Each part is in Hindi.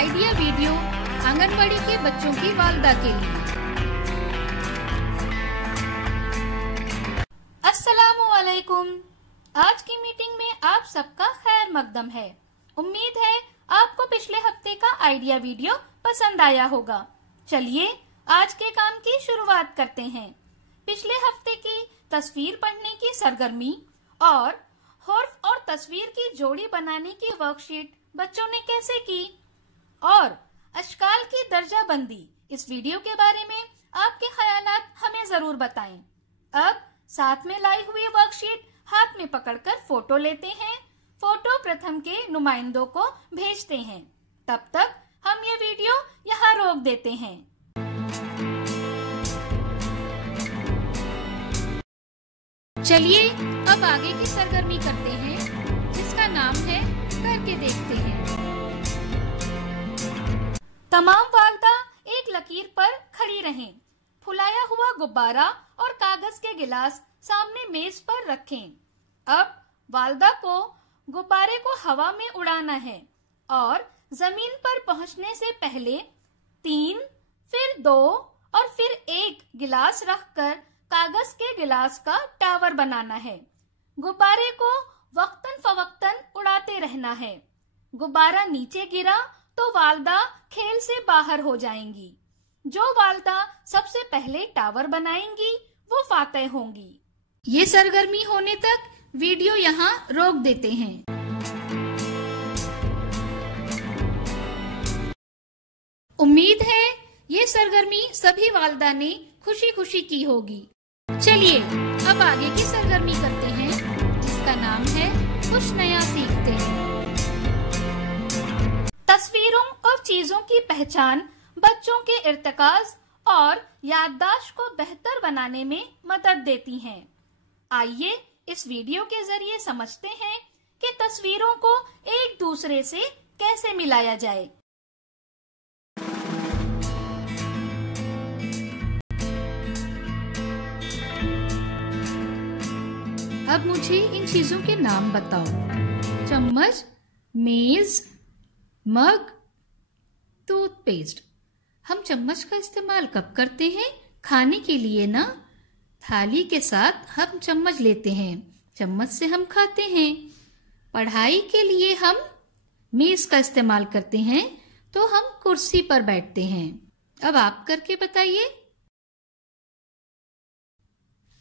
आइडिया वीडियो आंगनबाड़ी के बच्चों की वालदा के लिए। अस्सलामुअलैकुम। आज की मीटिंग में आप सबका खैर मकदम है। उम्मीद है आपको पिछले हफ्ते का आइडिया वीडियो पसंद आया होगा। चलिए आज के काम की शुरुआत करते हैं। पिछले हफ्ते की तस्वीर पढ़ने की सरगर्मी और हर्फ और तस्वीर की जोड़ी बनाने की वर्कशीट बच्चों ने कैसे की और अशकाल की दर्जाबंदी, इस वीडियो के बारे में आपके ख्यालात हमें जरूर बताएं। अब साथ में लाई हुई वर्कशीट हाथ में पकड़कर फोटो लेते हैं। फोटो प्रथम के नुमाइंदों को भेजते हैं। तब तक हम ये वीडियो यहाँ रोक देते हैं। चलिए अब आगे की सरगर्मी करते हैं, जिसका नाम है करके देखते हैं। तमाम वालदा एक लकीर पर खड़ी रहें। फुलाया हुआ गुब्बारा और कागज के गिलास सामने मेज पर रखें। अब वालदा को गुब्बारे को हवा में उड़ाना है और जमीन पर पहुंचने से पहले 3, फिर 2 और फिर 1 गिलास रखकर कागज के गिलास का टावर बनाना है। गुब्बारे को वक्तन फवक्तन उड़ाते रहना है। गुब्बारा नीचे गिरा तो वालदा खेल से बाहर हो जाएंगी। जो वालदा सबसे पहले टावर बनाएंगी वो फातेह होंगी। ये सरगर्मी होने तक वीडियो यहाँ रोक देते हैं। उम्मीद है ये सरगर्मी सभी वालदा ने खुशी खुशी की होगी। चलिए अब आगे की सरगर्मी करते हैं, जिसका नाम है कुछ नया सीखते हैं। तस्वीरों और चीजों की पहचान बच्चों के इर्तिकाज और याददाश्त को बेहतर बनाने में मदद देती हैं। आइए इस वीडियो के जरिए समझते हैं कि तस्वीरों को एक दूसरे से कैसे मिलाया जाए। अब मुझे इन चीजों के नाम बताओ। चम्मच, मेज, मग, टूथपेस्ट। हम चम्मच का इस्तेमाल कब करते हैं? खाने के लिए ना। थाली के साथ हम चम्मच लेते हैं, चम्मच से हम खाते हैं। पढ़ाई के लिए हम मेज का इस्तेमाल करते हैं, तो हम कुर्सी पर बैठते हैं। अब आप करके बताइए।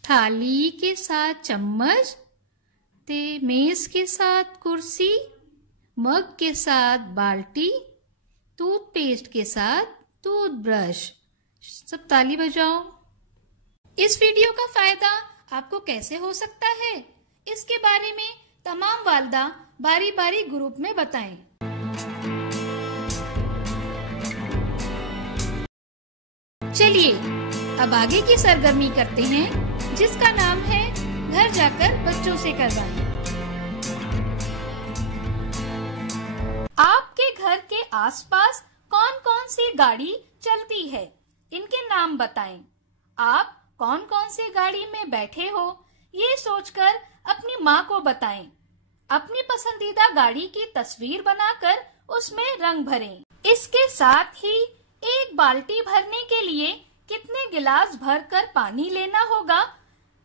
थाली के साथ चम्मच, मेज के साथ कुर्सी, मग के साथ बाल्टी, टूथपेस्ट के साथ टूथब्रश। सब ताली बजाओ। इस वीडियो का फायदा आपको कैसे हो सकता है, इसके बारे में तमाम वालदा बारी बारी ग्रुप में बताएं। चलिए अब आगे की सरगर्मी करते हैं, जिसका नाम है घर जाकर बच्चों से करवाएं। आपके घर के आसपास कौन कौन सी गाड़ी चलती है, इनके नाम बताएं। आप कौन कौन सी गाड़ी में बैठे हो, ये सोचकर अपनी माँ को बताएं। अपनी पसंदीदा गाड़ी की तस्वीर बनाकर उसमें रंग भरें। इसके साथ ही एक बाल्टी भरने के लिए कितने गिलास भरकर पानी लेना होगा,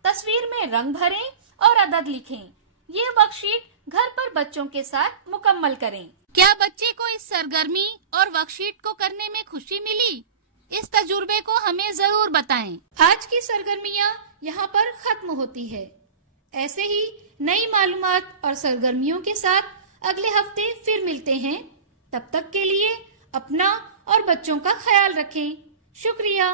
तस्वीर में रंग भरें और अदद लिखें। ये वर्कशीट घर पर बच्चों के साथ मुकम्मल करें। क्या बच्चे को इस सरगर्मी और वर्कशीट को करने में खुशी मिली? इस तजुर्बे को हमें जरूर बताएं। आज की सरगर्मियाँ यहाँ पर खत्म होती है। ऐसे ही नई मालूमात और सरगर्मियों के साथ अगले हफ्ते फिर मिलते हैं। तब तक के लिए अपना और बच्चों का ख्याल रखें। शुक्रिया।